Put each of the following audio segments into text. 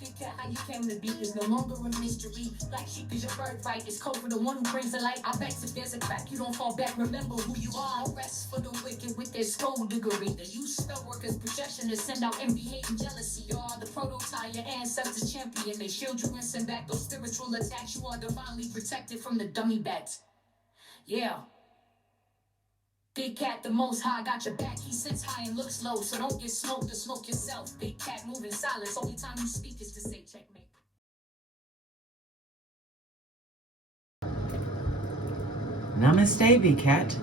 Big cat, how you came to be is no longer a mystery. Black sheep is your birthright. It's code for the one who brings the light. I bet if there's a crack, you don't fall back. Remember who you are. No rest for the wicked with their skullduggery. The use spell workers' projection to send out envy, hate, and jealousy. You are the prototype, your ancestors champion. They shield you and send back those spiritual attacks. You are divinely protected from the dummy bats. Yeah. Big cat, the most high, got your back. He sits high and looks low, so don't get smoked or smoke yourself. Big cat, moving silence. Only time you speak is to say checkmate. Namaste, Big Cat.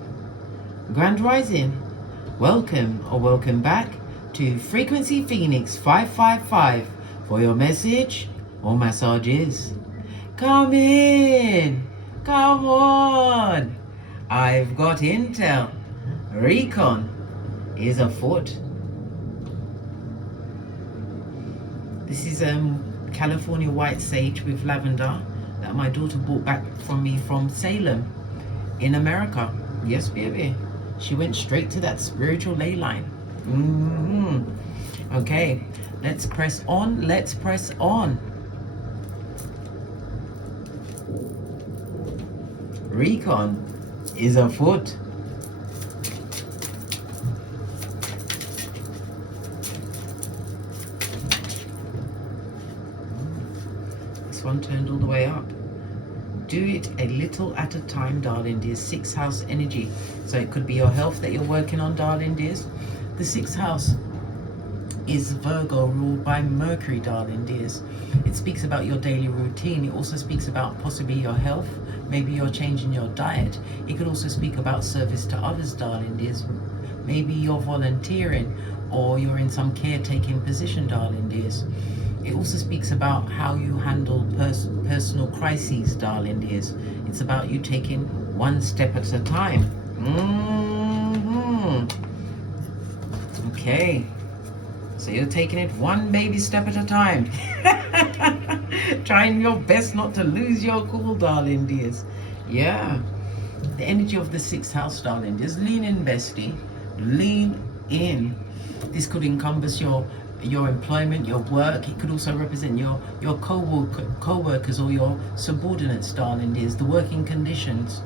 Grand Rising. Welcome or welcome back to Frequency Phoenix 555 for your message or massages. Come in. Come on. I've got intel. Recon is afoot. This is California white sage with lavender that my daughter brought back from me from Salem in America. Yes, baby. She went straight to that spiritual ley line. Okay, let's press on. Let's press on. Recon is afoot. This one turned all the way up. Do it a little at a time, darling dears. 6th house energy. So it could be your health that you're working on, darling dears. The 6th house is Virgo, ruled by Mercury, darling dears. It speaks about your daily routine. It also speaks about possibly your health. Maybe you're changing your diet. It could also speak about service to others, darling dears. Maybe you're volunteering or you're in some caretaking position, darling dears. It also speaks about how you handle personal crises, darling dears. It's about you taking one step at a time. Okay. So you're taking it one baby step at a time. Trying your best not to lose your cool, darling dears. Yeah. The energy of the 6th house, darling dears. Lean in, bestie. Lean in. This could encompass your employment, your work. It could also represent your co-workers or your subordinates, darling dears. The working conditions.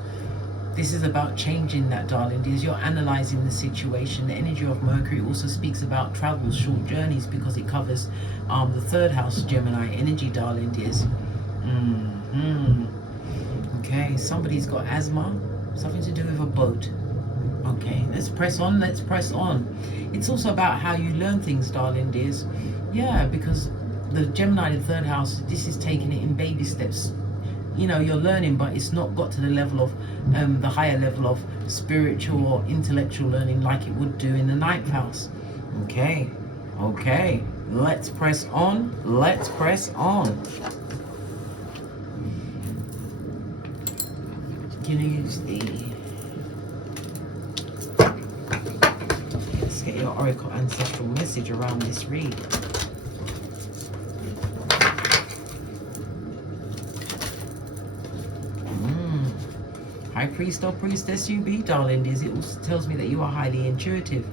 This is about changing that, darling dears. You're analyzing the situation. The energy of Mercury also speaks about travels, short journeys, because it covers the 3rd house Gemini energy, darling dears. Okay, somebody's got asthma, something to do with a boat. Okay, let's press on, let's press on. It's also about how you learn things, darling dears. Yeah, because the Gemini, the 3rd house, this is taking it in baby steps. You know, you're learning, but it's not got to the level of the higher level of spiritual or intellectual learning like it would do in the 9th house. Okay, okay, let's press on, let's press on. Gonna use the, let's get your oracle ancestral message around this read. High priest or priestess you be, darling dears. It also tells me that you are highly intuitive.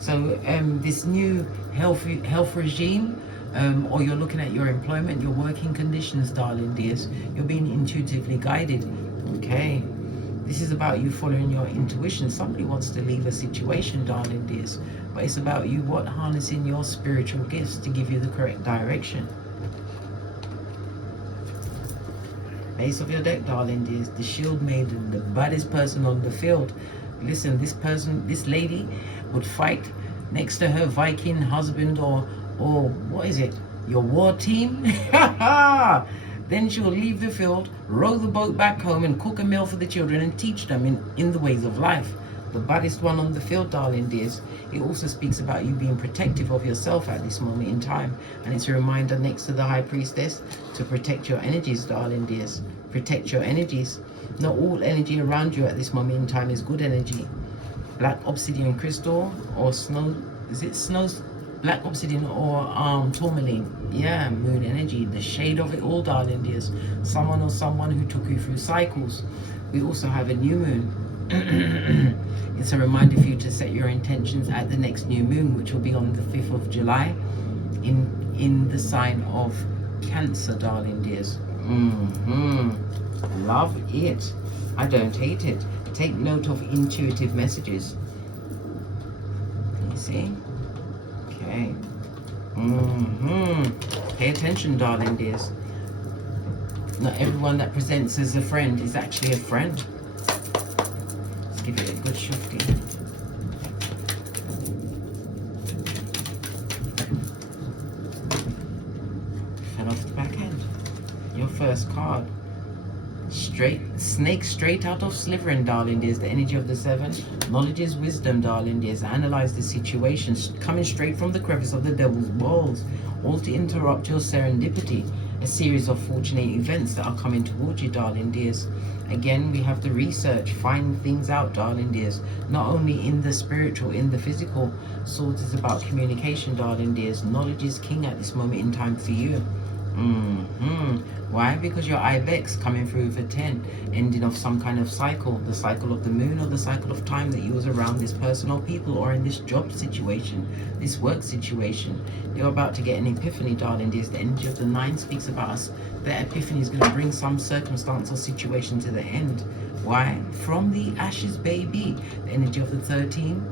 So this new health regime, or you're looking at your employment, your working conditions, darling dears. You're being intuitively guided. Okay. This is about you following your intuition. Somebody wants to leave a situation, darling dears. But it's about you harnessing your spiritual gifts to give you the correct direction. Ace of your deck, darling dears. The shield maiden, the baddest person on the field. Listen, this lady would fight next to her Viking husband or what is it? Your war team? Then she'll leave the field, row the boat back home and cook a meal for the children and teach them in the ways of life. The baddest one on the field, darling dears. It also speaks about you being protective of yourself at this moment in time. And it's a reminder next to the high priestess to protect your energies, darling dears. Protect your energies. Not all energy around you at this moment in time is good energy. Black obsidian crystal or snow, is it snow? Black obsidian or tourmaline. Yeah, moon energy. The shade of it all, darling dears. Someone who took you through cycles. We also have a new moon. It's a reminder for you to set your intentions at the next new moon, which will be on the 5th of July in the sign of Cancer, darling dears. Love it. I don't hate it. Take note of intuitive messages. You see? Okay. Pay attention, darling dears. Not everyone that presents as a friend is actually a friend. Let's give it a good shifting. Fell off the back end. Your first card. Snake straight out of Slytherin, darling dears. The energy of the 7. Knowledge is wisdom, darling dears. Analyze the situation. Coming straight from the crevice of the devil's balls. All to interrupt your serendipity. A series of fortunate events that are coming towards you, darling dears. Again, we have to research, find things out, darling dears. Not only in the spiritual, in the physical. Swords is about communication, darling dears. Knowledge is king at this moment in time for you. Why? Because your IBEX coming through for 10, ending off some kind of cycle, the cycle of the moon or the cycle of time that you was around this person or people, or in this job situation, this work situation. You're about to get an epiphany, darling dears. The energy of the 9 speaks about us. That epiphany is going to bring some circumstance or situation to the end. Why? From the ashes, baby. The energy of the 13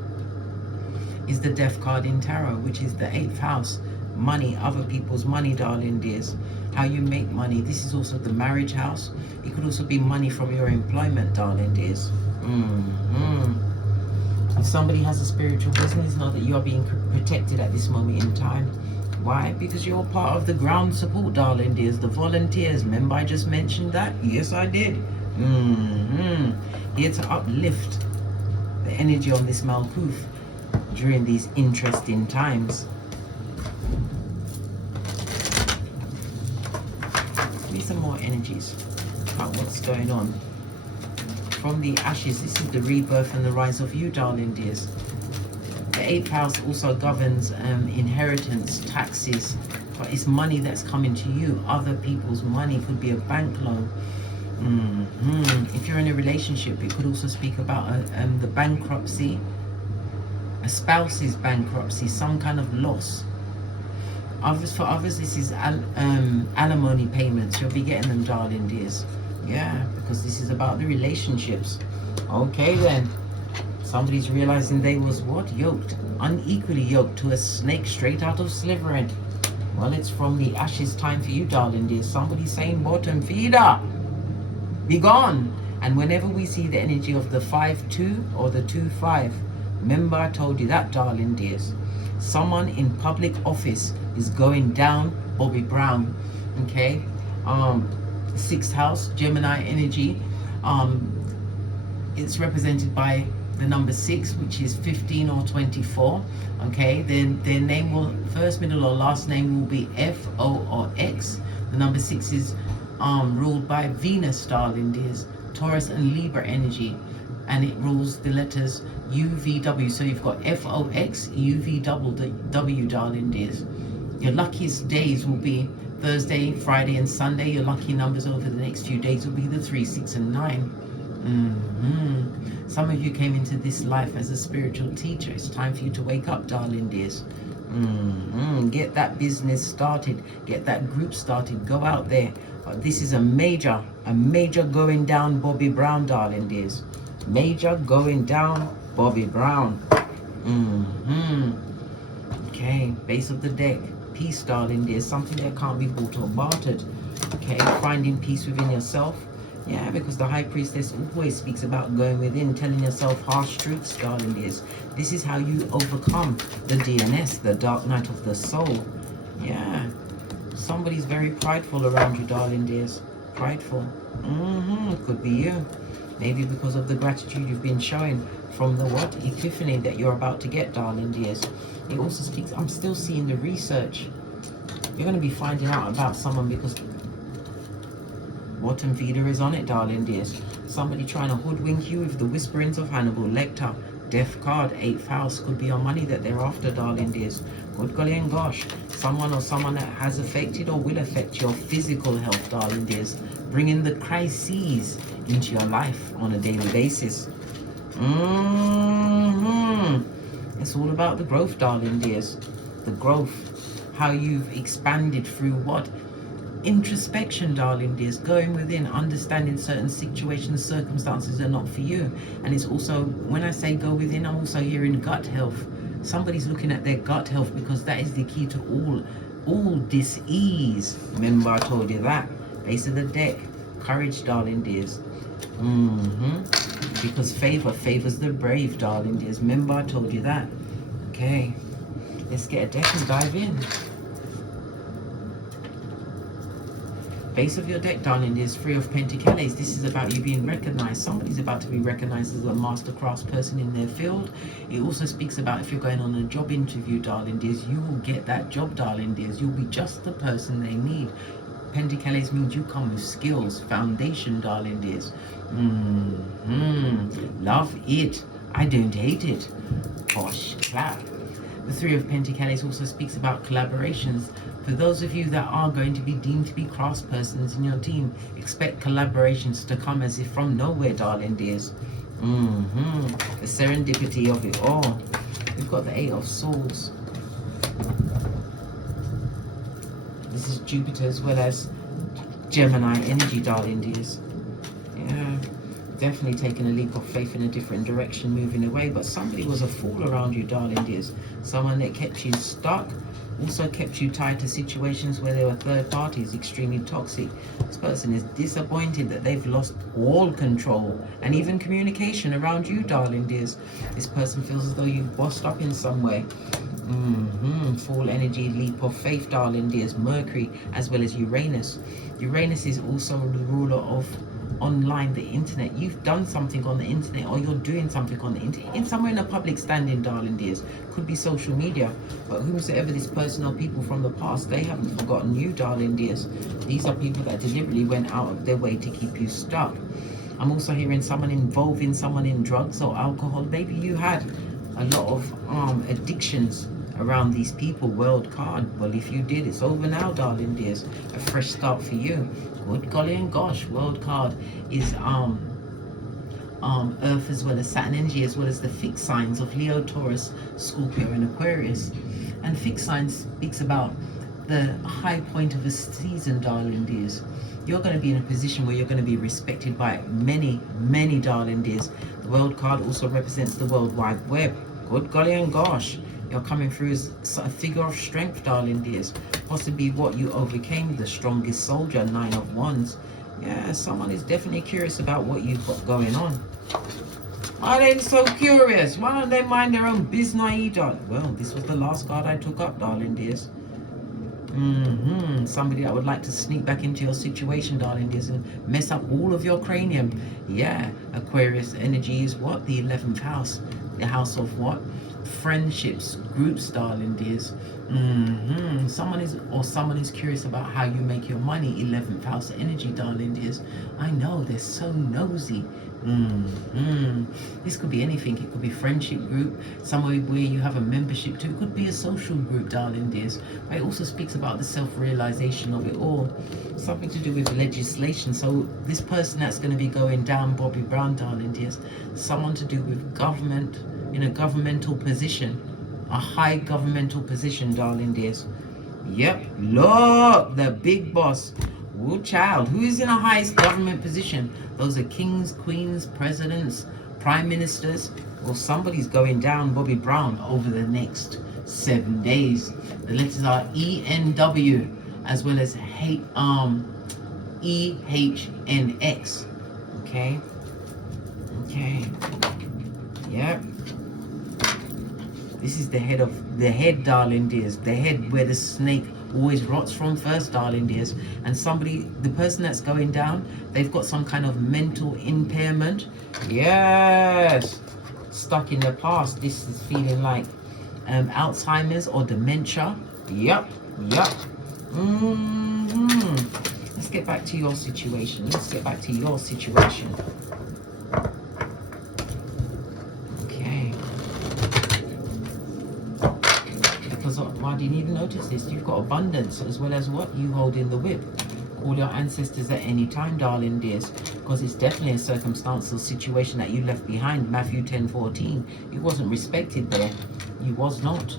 is the death card in tarot, which is the 8th house. Money, other people's money, darling dears. How you make money. This is also the marriage house. It could also be money from your employment, darling dears. If somebody has a spiritual business, know that you are being protected at this moment in time. Why? Because you're part of the ground support, darling dears. The volunteers. Remember I just mentioned that? Yes, I did. Here to uplift the energy on this Malkuth during these interesting times. Some more energies about what's going on. From the ashes, this is the rebirth and the rise of you, darling dears. The 8th house also governs inheritance, taxes, but it's money that's coming to you. Other people's money. Could be a bank loan. If you're in a relationship, it could also speak about the bankruptcy, a spouse's bankruptcy, some kind of loss. For others, this is alimony payments. You'll be getting them, darling dears. Yeah, because this is about the relationships. Okay then. Somebody's realizing they was what? Yoked. Unequally yoked to a snake straight out of Slytherin. Well, it's from the ashes time for you, darling dears. Somebody's saying, bottom feeder, be gone. And whenever we see the energy of the 5-2 or the 2-5, remember I told you that, darling dears. Someone in public office is going down, Bobby Brown. Okay. 6th house, Gemini energy. It's represented by the number 6, which is 15 or 24. Okay. Then their name will, first, middle, or last name will be F, O, or X. The number 6 is ruled by Venus, darling dears. Taurus and Libra energy. And it rules the letters UVW. So you've got FOX, UVW, darling dears. Your luckiest days will be Thursday, Friday, and Sunday. Your lucky numbers over the next few days will be the 3, 6, and 9. Some of you came into this life as a spiritual teacher. It's time for you to wake up, darling dears. Get that business started. Get that group started. Go out there. This is a major going down, Bobby Brown, darling dears. Major going down, Bobby Brown. Okay, base of the deck. Peace, darling dear. Something that can't be bought or bartered. Okay, finding peace within yourself. Yeah, because the High Priestess always speaks about going within, telling yourself harsh truths, darling dears. This is how you overcome the DNS, the dark night of the soul. Yeah, somebody's very prideful around you, darling dears. Prideful. Could be you. Maybe because of the gratitude you've been showing from the what? Epiphany that you're about to get, darling dears. It also speaks, I'm still seeing the research. You're going to be finding out about someone because bottom feeder is on it, darling dears. Somebody trying to hoodwink you with the whisperings of Hannibal Lecter. Death card, 8th house, could be your money that they're after, darling dears. Good golly and gosh. Someone that has affected or will affect your physical health, darling dears. Bringing the crises into your life on a daily basis. It's all about the growth, darling dears. The growth. How you've expanded through what? introspection, darling dears, going within, understanding certain situations, circumstances are not for you. And it's also, when I say go within, I'm also hearing gut health. Somebody's looking at their gut health, because that is the key to all dis-ease. Remember I told you that. Base of the deck, courage, darling dears. Because favors the brave, darling dears. Remember I told you that. Okay, let's get a deck and dive in. Base of your deck, darling, is 3 of Pentacles. This is about you being recognized. Somebody's about to be recognized as a master crafts person in their field. It also speaks about if you're going on a job interview, darling dears, you will get that job, darling dears. You'll be just the person they need. Pentacles means you come with skills, foundation, darling dears. Love it. I don't hate it. Gosh, clap. The 3 of Pentacles also speaks about collaborations. For those of you that are going to be deemed to be craftspersons in your team, expect collaborations to come as if from nowhere, darling dears. The serendipity of it all. We've got the 8 of Swords. This is Jupiter as well as Gemini energy, darling dears. Yeah, definitely taking a leap of faith in a different direction, moving away. But somebody was a fool around you, darling dears. Someone that kept you stuck, also kept you tied to situations where there were third parties, extremely toxic. This person is disappointed that they've lost all control and even communication around you, darling dears. This person feels as though you've bossed up in some way. Full energy, leap of faith, darling dears. Mercury as well as Uranus. Uranus is also the ruler of online, the internet. You've done something on the internet, or you're doing something on the internet, in somewhere in a public standing, darling dears. Could be social media, but whosoever this person or people from the past, they haven't forgotten you, darling dears. These are people that deliberately went out of their way to keep you stuck. I'm also hearing someone involving someone in drugs or alcohol. Maybe you had a lot of addictions around these people. World card. Well, if you did, it's over now, darling dears. A fresh start for you. Good golly and gosh. World card is Earth as well as Saturn energy, as well as the fixed signs of Leo, Taurus, Scorpio and Aquarius. And fixed signs speaks about the high point of a season, darling dears. You're going to be in a position where you're going to be respected by many, many, darling dears. The World card also represents the World Wide Web. Good golly and gosh. You're coming through as a figure of strength, darling dears. Possibly what you overcame, the strongest soldier, 9 of Wands. Yeah, someone is definitely curious about what you've got going on. Why are they so curious? Why don't they mind their own business? Well, this was the last card I took up, darling dears. Somebody that would like to sneak back into your situation, darling dears, and mess up all of your cranium. Yeah, Aquarius energy is what? The 11th house. The house of what? Friendships, groups, darling dears. Someone is curious about how you make your money. 11th house energy, darling dears. I know, they're so nosy. This could be anything. It could be friendship group, somewhere where you have a membership to. It could be a social group, darling dears. But it also speaks about the self-realization of it all. Something to do with legislation. So this person that's going to be going down Bobby Brown, darling dears, someone to do with government, in a governmental position, a high governmental position, darling dears. Yep, look, the big boss. Oh, child, who is in a highest government position? Those are kings, queens, presidents, prime ministers. Well, somebody's going down Bobby Brown over the next 7 days. The letters are ENW as well as EHNX. Okay. Okay. Yep. This is the head, darling dears. The head where the snake always rots from first, darling dears. And somebody, the person that's going down, they've got some kind of mental impairment. Yes. Stuck in the past. This is feeling like Alzheimer's or dementia. Yep. Let's get back to your situation. Why do you need to notice this? You've got abundance as well as what? You hold in the whip. Call your ancestors at any time, darling dears, because it's definitely a circumstantial situation that you left behind. Matthew 10:14. You wasn't respected there. You was not.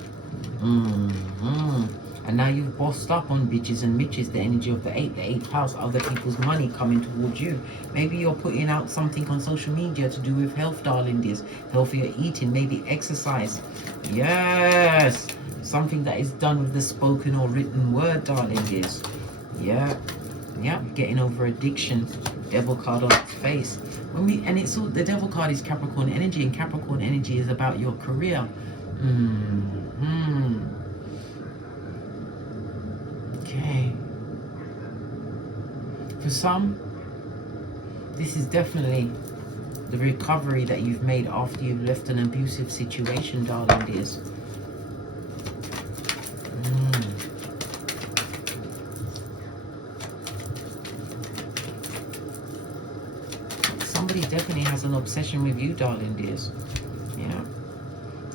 And now you've bossed up on bitches and mitches, the energy of the eighth house, other people's money coming towards you. Maybe you're putting out something on social media to do with health, darling dears. Healthier eating, maybe exercise. Yes, something that is done with the spoken or written word, darling dears. Yeah, yeah, getting over addiction. Devil card on its face. And it's all, the devil card is Capricorn energy, and Capricorn energy is about your career. Okay. For some, this is definitely the recovery that you've made after you've left an abusive situation, darling dears. Somebody definitely has an obsession with you, darling dears. Yeah.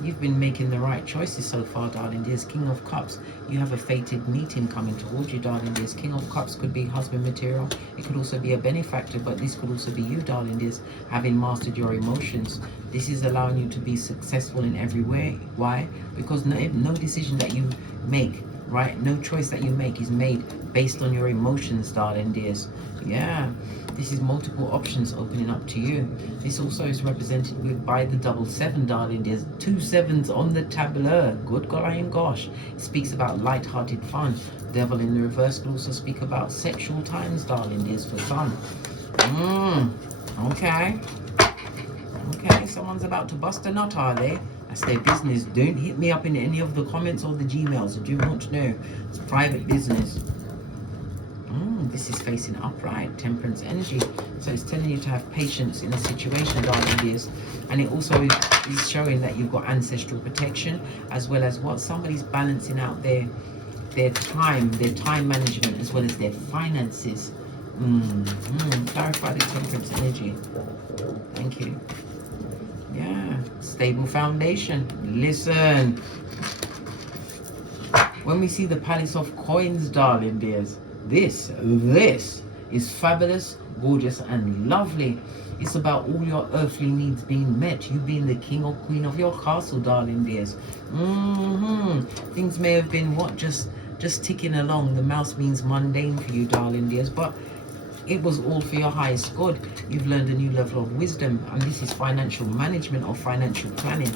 You've been making the right choices so far, darling dears. King of Cups, you have a fated meeting coming towards you, darling dears. King of Cups could be husband material. It could also be a benefactor, but this could also be you, darling dears, having mastered your emotions. This is allowing you to be successful in every way. Why? Because no decision that you make, right? No choice that you make is made based on your emotions, darling dears. Yeah. This is multiple options opening up to you. This also is represented with by the double 7, darling. There's 2 7s on the tableau. Good golly and gosh. It speaks about light-hearted fun. Devil in the reverse could also speak about sexual times, darling. There's for some. Okay. Okay, someone's about to bust a nut, are they? That's their business. Don't hit me up in any of the comments or the Gmails. I do want to know. It's private business. This is facing upright, temperance energy. So it's telling you to have patience in a situation, darling dears. And it also is showing that you've got ancestral protection, as well as what somebody's balancing out their time management, as well as their finances. Clarify the temperance energy. Thank you. Yeah, stable foundation. Listen. When we see the Palace of Coins, darling dears, this is fabulous, gorgeous, and lovely. It's about all your earthly needs being met. You being the king or queen of your castle, darling dears. Things may have been just ticking along. The mouse means mundane for you, darling dears, but it was all for your highest good. You've learned a new level of wisdom, and this is financial management or financial planning.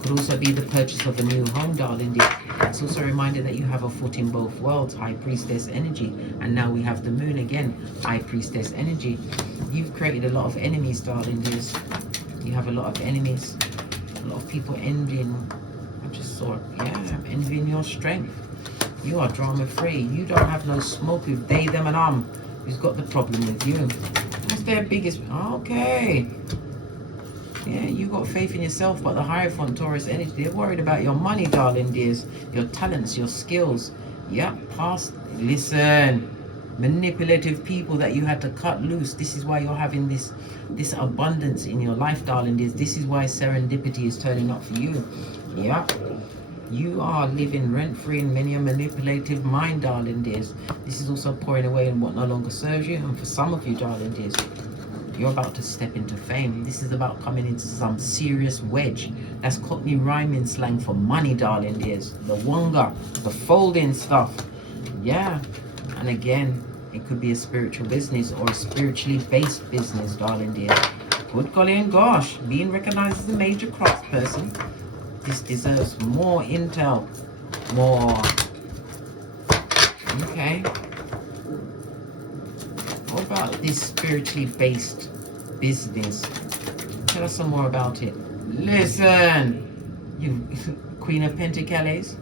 Could also be the purchase of a new home, darling dear. It's also a reminder that you have a foot in both worlds, High Priestess energy. And now we have the moon again, High Priestess energy. You've created a lot of enemies, darling dears. You have a lot of enemies. A lot of people envying. I just saw, envying your strength. You are drama free. You don't have no smoke with they, them, and who's got the problem with you. What's their biggest? Okay. Yeah, you got faith in yourself, but the Hierophant, Taurus energy, they're worried about your money, darling dears, your talents, your skills. Yeah, listen, manipulative people that you had to cut loose. This is why you're having this abundance in your life, darling dears. This is why serendipity is turning up for you. Yeah, you are living rent-free in many a manipulative mind, darling dears. This is also pouring away in what no longer serves you, and for some of you, darling dears, you're about to step into fame. This is about coming into some serious wedge. That's Cockney rhyming slang for money, darling dears. The wonga, the folding stuff. Yeah. And again, it could be a spiritual business or a spiritually based business, darling dear. Good golly and gosh. Being recognized as a major craftsperson. This deserves more intel. More. Okay. What about this spiritually based business? Tell us some more about it. Listen, you Queen of Pentacles,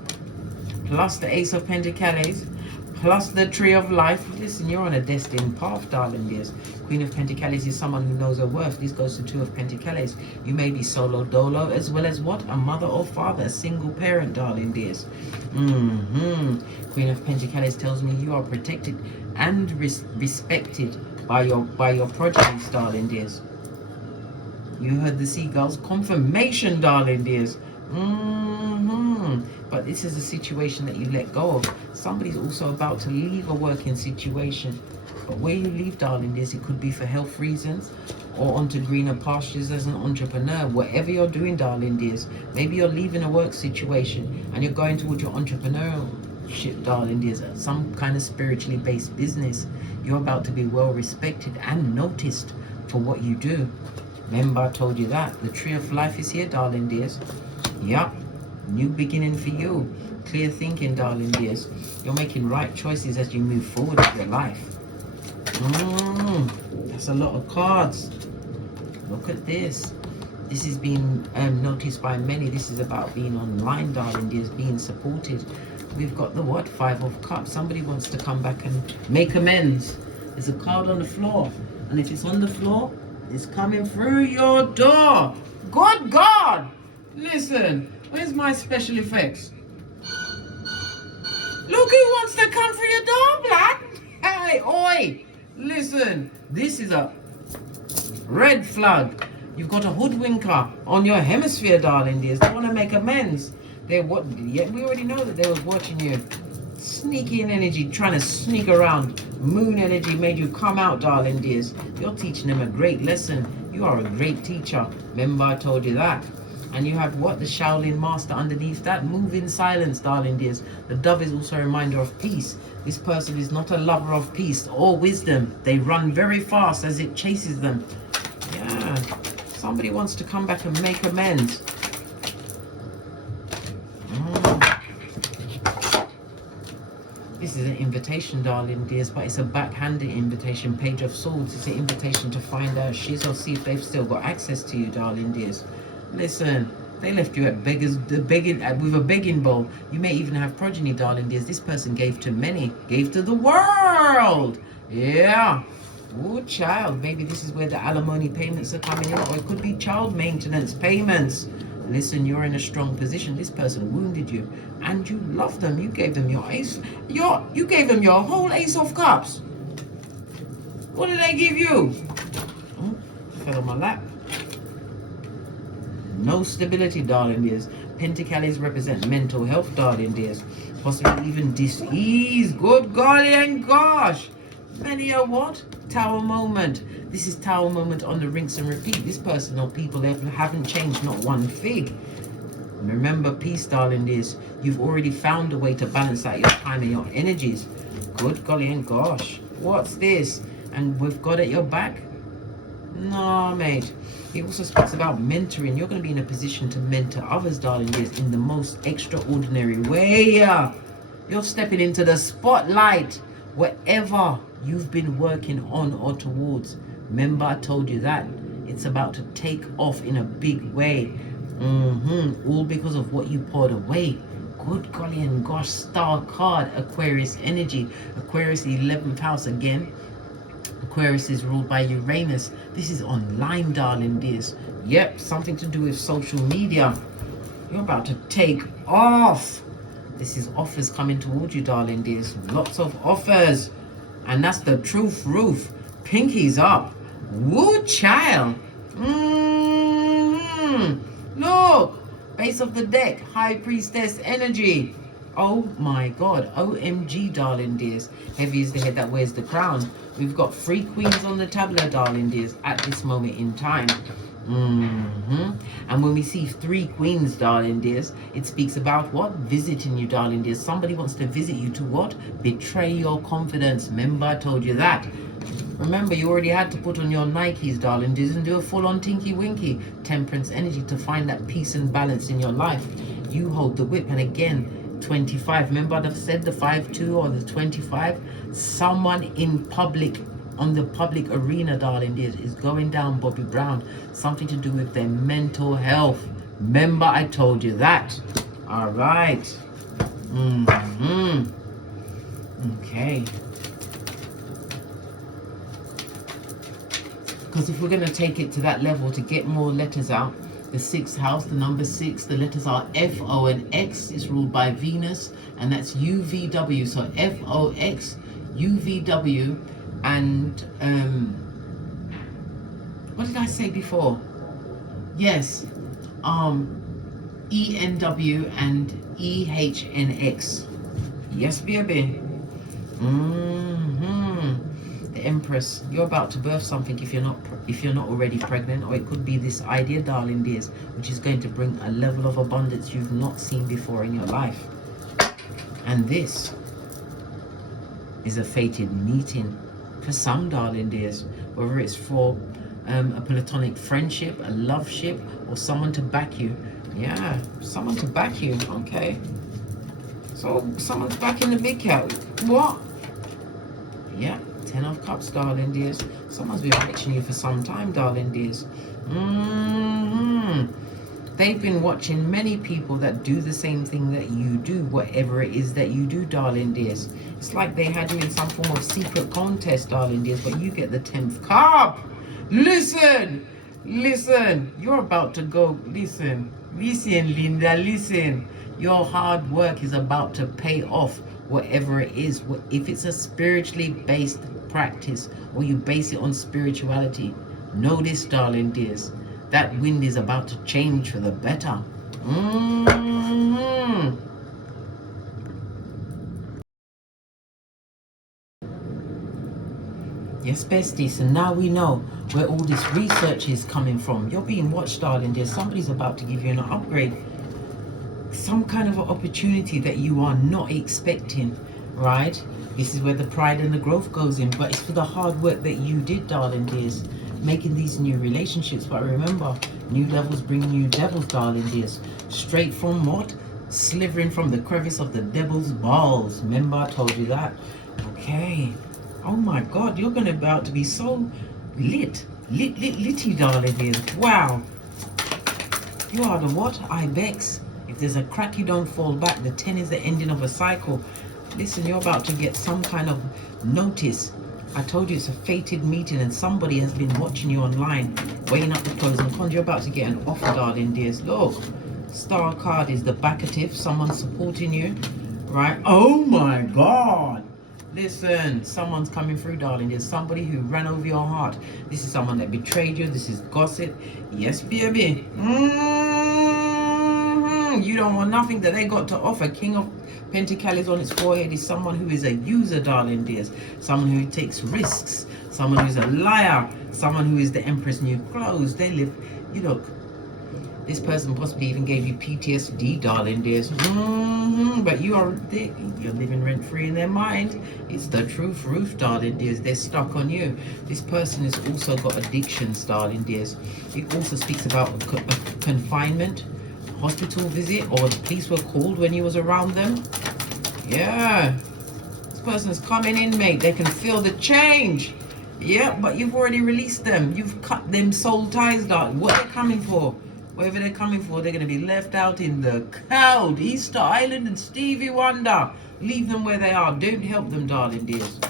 plus the Ace of Pentacles, plus the Tree of Life. Listen, you're on a destined path, darling dears. Queen of Pentacles is someone who knows her worth. This goes to Two of Pentacles. You may be solo dolo, as well as what? A mother or father, a single parent, darling dears. Queen of Pentacles tells me you are protected and respected by your progeny, darling dears. You heard the seagulls. Confirmation, darling dears. But this is a situation that you let go of. Somebody's also about to leave a working situation. But where you leave, darling, it could be for health reasons or onto greener pastures as an entrepreneur. Whatever you're doing, darling dears, maybe you're leaving a work situation and you're going towards your entrepreneurship, darling dears, some kind of spiritually based business. You're about to be well respected and noticed for what you do. Remember, I told you that. The tree of life is here, darling dears. Yeah, new beginning for you. Clear thinking, darling dears. You're making right choices as you move forward with your life. That's a lot of cards. Look at this. This is being noticed by many. This is about being online, darling dears, being supported. We've got the what? 5 of Cups. Somebody wants to come back and make amends. There's a card on the floor. And if it's on the floor, it's coming through your door. Good God! Listen, where's my special effects? Look who wants to come through your door, Black. Hey, oi! Listen, this is a red flag. You've got a hoodwinker on your hemisphere, darling dears. They want to make amends. They're what? Yeah, we already know that they were watching you. Sneaky in energy, trying to sneak around. Moon energy made you come out, darling dears. You're teaching them a great lesson. You are a great teacher. Remember, I told you that. And you have what? The Shaolin Master underneath that. Move in silence, darling dears. The dove is also a reminder of peace. This person is not a lover of peace or wisdom. They run very fast as it chases them. Yeah. Somebody wants to come back and make amends. This is an invitation, darling dears, but it's a backhanded invitation. Page of Swords. It's an invitation to find out shiz or see if they've still got access to you, darling dears. Listen, they left you at with a begging bowl. You may even have progeny, darling dears. This person gave to many, gave to the world. Yeah. Oh, child. Maybe this is where the alimony payments are coming in, or it could be child maintenance payments. Listen, you're in a strong position. This person wounded you, and you loved them. You gave them your ace. You gave them your whole Ace of Cups. What did they give you? Oh, fell on my lap. No stability, darling dears. Pentacles represent mental health, darling dears. Possibly even dis-ease. Good golly and gosh. Many a what? Tower moment. This is tower moment on the rinse and repeat. This person or people haven't changed not one fig. Remember, peace, darling dears. You've already found a way to balance out your time and your energies. Good golly and gosh. What's this? And we've got at your back? No, mate. He also speaks about mentoring. You're going to be in a position to mentor others, darling dears, in the most extraordinary way. You're stepping into the spotlight. Whatever you've been working on or towards. Remember, I told you that. It's about to take off in a big way. All because of what you poured away. Good golly and gosh, star card, Aquarius energy. Aquarius, the 11th house again. Aquarius is ruled by Uranus. This is online, darling dears. Yep, something to do with social media. You're about to take off. This is offers coming towards you, darling dears. Lots of offers. And that's the truth roof. Pinkies up. Woo, child. Look. Base of the deck. High Priestess energy. Oh my God. OMG, darling dears. Heavy is the head that wears the crown. We've got 3 queens on the tableau, darling dears, at this moment in time. And when we see 3 queens, darling dears, it speaks about what? Visiting you, darling dears. Somebody wants to visit you to what? Betray your confidence. Remember, I told you that. Remember, you already had to put on your Nikes, darling dears, and do a full-on tinky winky. Temperance energy to find that peace and balance in your life. You hold the whip, and again, 25. Remember, I've said the 5-2 or the 25. Someone in public, on the public arena, darling dears, is going down Bobby Brown. Something to do with their mental health. Remember, I told you that. All right. Okay. Because if we're going to take it to that level to get more letters out, the 6th house, the number 6, the letters are F, O, and X. It's ruled by Venus, and that's UVW. So FOX, UVW, and what did I say before? Yes, ENW and EHNX. Yes, baby. The Empress. You're about to birth something if you're not already pregnant, or it could be this idea, darling dears, which is going to bring a level of abundance you've not seen before in your life. And this is a fated meeting for some, darling dears, whether it's for a platonic friendship, a love ship, or someone to back you. Yeah, someone to back you. Okay, so someone's backing the big cat. What? Yeah, 10 of Cups, darling dears. Someone's been watching you for some time, darling dears. They've been watching many people that do the same thing that you do, whatever it is that you do, darling dears. It's like they had you in some form of secret contest, darling dears, but you get the 10th cup. Listen, listen, you're about to go. Listen, Linda, listen. Your hard work is about to pay off, whatever it is. If it's a spiritually based practice, or you base it on spirituality, know this, darling dears, that wind is about to change for the better. Yes, bestie, so now we know where all this research is coming from. You're being watched, darling dear. Somebody's about to give you an upgrade. Some kind of an opportunity that you are not expecting, right? This is where the pride and the growth goes in, but it's for the hard work that you did, darling dears, making these new relationships. But remember, new devils bring new devils, darling dears. Straight from what? Slithering from the crevice of the devil's balls. Remember, I told you that. Okay. Oh my God, you're gonna about to be so litty, darling dears. Wow. You are the what? Ibex. If there's a crack, you don't fall back. The 10 is the ending of a cycle. Listen, you're about to get some kind of notice. I told you it's a fated meeting, and somebody has been watching you online, weighing up the pros and cons. You're about to get an offer, darling dears. Look, star card is the backative. Someone's supporting you, right? Oh my God. Listen, someone's coming through, darling. There's somebody who ran over your heart. This is someone that betrayed you. This is gossip. Yes, baby. You don't want nothing that they got to offer. King of Pentacles on its forehead is someone who is a user, darling dears. Someone who takes risks. Someone who's a liar. Someone who is the Empress New Clothes. They live, you look, this person possibly even gave you PTSD, darling dears. But you're living rent-free in their mind. It's the truth roof, darling dears. They're stuck on you. This person has also got addictions, darling dears. It also speaks about confinement, hospital visit, or the police were called when you was around them. Yeah. This person's coming in, mate. They can feel the change. Yeah, but you've already released them. You've cut them soul ties, darling. What are they coming for? Wherever they're coming for, they're going to be left out in the cold. Easter Island and Stevie Wonder. Leave them where they are. Don't help them, darling dears.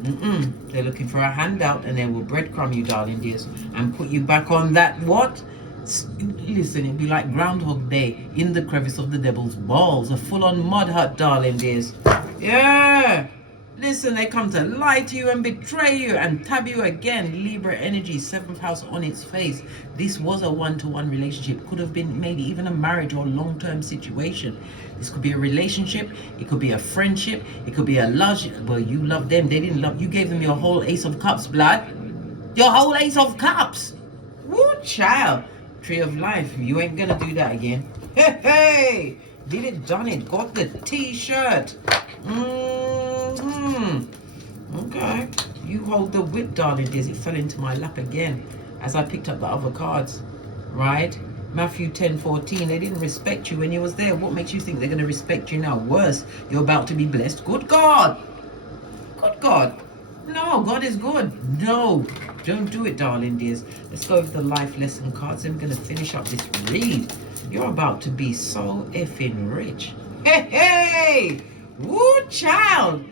They're looking for a handout, and they will breadcrumb you, darling dears, and put you back on that what? Listen, it'd be like Groundhog Day in the crevice of the devil's balls. A full-on mud hut, darling dears. Yeah. Listen, they come to lie to you and betray you and tab you again. Libra energy, 7th house on its face. This was a one-to-one relationship. Could have been maybe even a marriage or long-term situation. This could be a relationship. It could be a friendship. It could be a love. Well, you love them. They didn't love you. Gave them your whole Ace of Cups, blood. Your whole Ace of Cups. Woo, child. Tree of Life. You ain't gonna do that again. Hey, hey. Did it, done it. Got the T-shirt. Okay, you hold the whip, darling dears. It fell into my lap again as I picked up the other cards, right? Matthew 10:14. They didn't respect you when you was there. What makes you think they're going to respect you now? Worse, you're about to be blessed. Good God. Good God. No, God is good. No, don't do it, darling dears. Let's go with the life lesson cards. I'm going to finish up this read. You're about to be so effing rich. Hey, hey. Woo, child.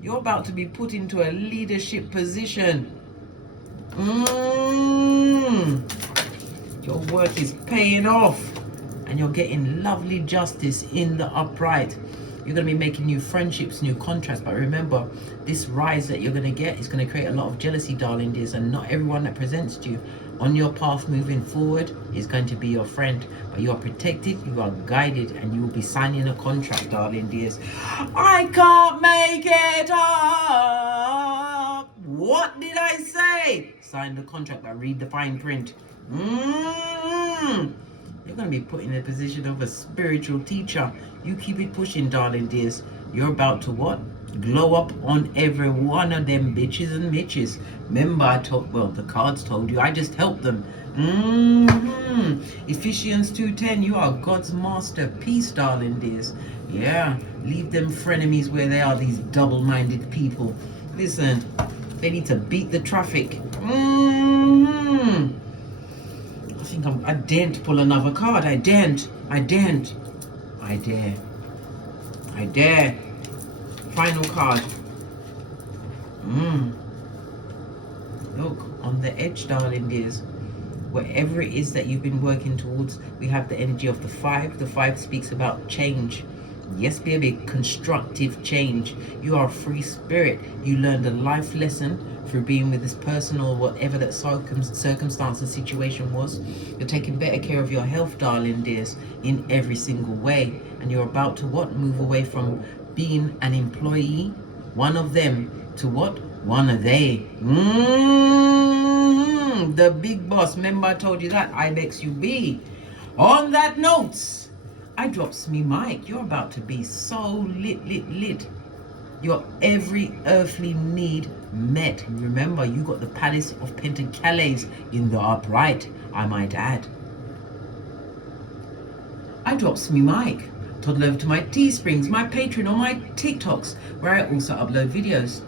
You're about to be put into a leadership position. Your work is paying off, and you're getting lovely justice in the upright. You're going to be making new friendships, new contracts. But remember, this rise that you're going to get is going to create a lot of jealousy, darling dears. And not everyone that presents to you on your path moving forward is going to be your friend. But you are protected, you are guided, and you will be signing a contract, darling dears. I can't make it up. What did I say? Sign the contract, but read the fine print. You're going to be put in a position of a spiritual teacher. You keep it pushing, darling dears. You're about to what? Glow up on every one of them bitches and mitches. Remember, I told, well, the cards told you, I just helped them. Ephesians 2:10, you are God's masterpiece, darling dears. Yeah, leave them frenemies where they are, these double-minded people. Listen, they need to beat the traffic. I think I daren't pull another card. I daren't. I dare. Final card. Look, on the edge, darling dears. Whatever it is that you've been working towards, we have the energy of the 5. The 5 speaks about change. Yes, baby, constructive change. You are a free spirit. You learned a life lesson through being with this person or whatever that circumstance and situation was. You're taking better care of your health, darling dears, in every single way. And you're about to what? Move away from being an employee, one of them, to what? One of they. The big boss. Remember I told you that? IBEX you be. On that note, I drops me mic. You're about to be so lit. Your every earthly need met. Remember, you got the Palace of Pentacles in the upright, I might add. I drops me mic. Toddle over to my Teesprings, my Patreon, or my TikToks, where I also upload videos.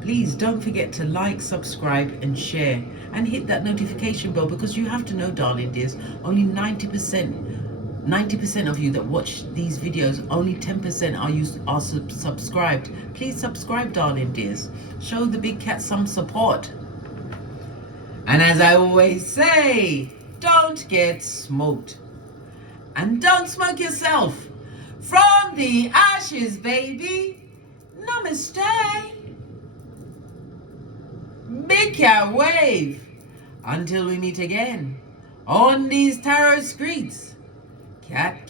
Please don't forget to like, subscribe, and share, and hit that notification bell, because you have to know, darling dears, only 90% of you that watch these videos, only 10% are subscribed. Please subscribe, darling dears. Show the big cat some support. And as I always say, don't get smoked. And don't smoke yourself. From the ashes, baby. Namaste. Big cat wave. Until we meet again on these tarot streets. Cat.